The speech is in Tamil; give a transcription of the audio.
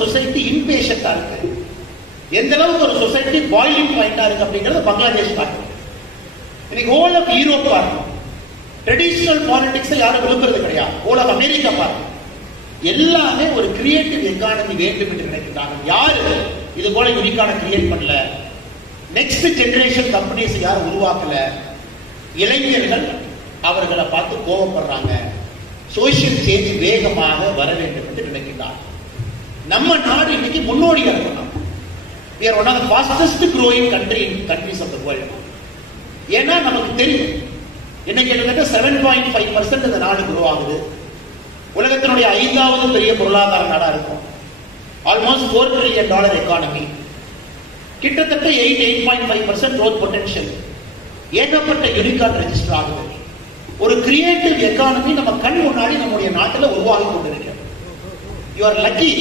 சொசைட்டி இன்பேஷண்டா இருக்கு, எந்த அளவுக்கு ஒரு சொசைட்டி பாயிலிங் பாயிண்டா இருக்கு அப்படிங்கிறது பங்களாதேஷ் காட்டும். இன்னைக்கு ஹோல் ஆஃப் யூரோப் பாருங்க, ட்ரெடிஷனல் பாலிடிக்ஸ் யாரும் விரும்புறது கிடையாது. ஹோல் ஆஃப் அமெரிக்கா பாருங்க, எல்லாமே ஒரு கிரியேட்டிவ் எக்கானமி வேண்டும் என்று நினைக்கிறாங்க. யாரு இது போல யூனிக்கான கிரியேட் பண்ணல, நெக்ஸ்ட் ஜெனரேஷன் கம்பெனிஸ் யாரும் உருவாக்கல. இளைஞர்கள் அவர்களை பார்த்து கோபப்படுறாங்க. சோசியல் சேஞ்ச் வேகமாக வர வேண்டும் என்று நினைக்கிறார். நம்ம நாடு இன்னைக்கு முன்னோடியா இருக்கணும். We are one of the fastest growing countries of the world. ஏன்னா நமக்கு தெரியும் இன்னைக்கு கிட்டத்தட்ட 7.5% இந்த நாடு குரோ ஆகுது. உலகத்தினுடைய 5வது பெரிய பொருளாதார நாடா இருக்கும். ஆல்மோஸ்ட் $4 trillion எக்கானமி, கிட்டத்தட்ட 8.5% growth potential. ஏகப்பட்ட யூனிகார்ன் ரெஜிஸ்டர் ஆகுது. ஒரு கிரியேட்டிவ் எக்கானமி நம்ம கண் முன்னாடி நம்முடைய நாட்டில் உருவாகி கொண்டிருக்கிறது. You are lucky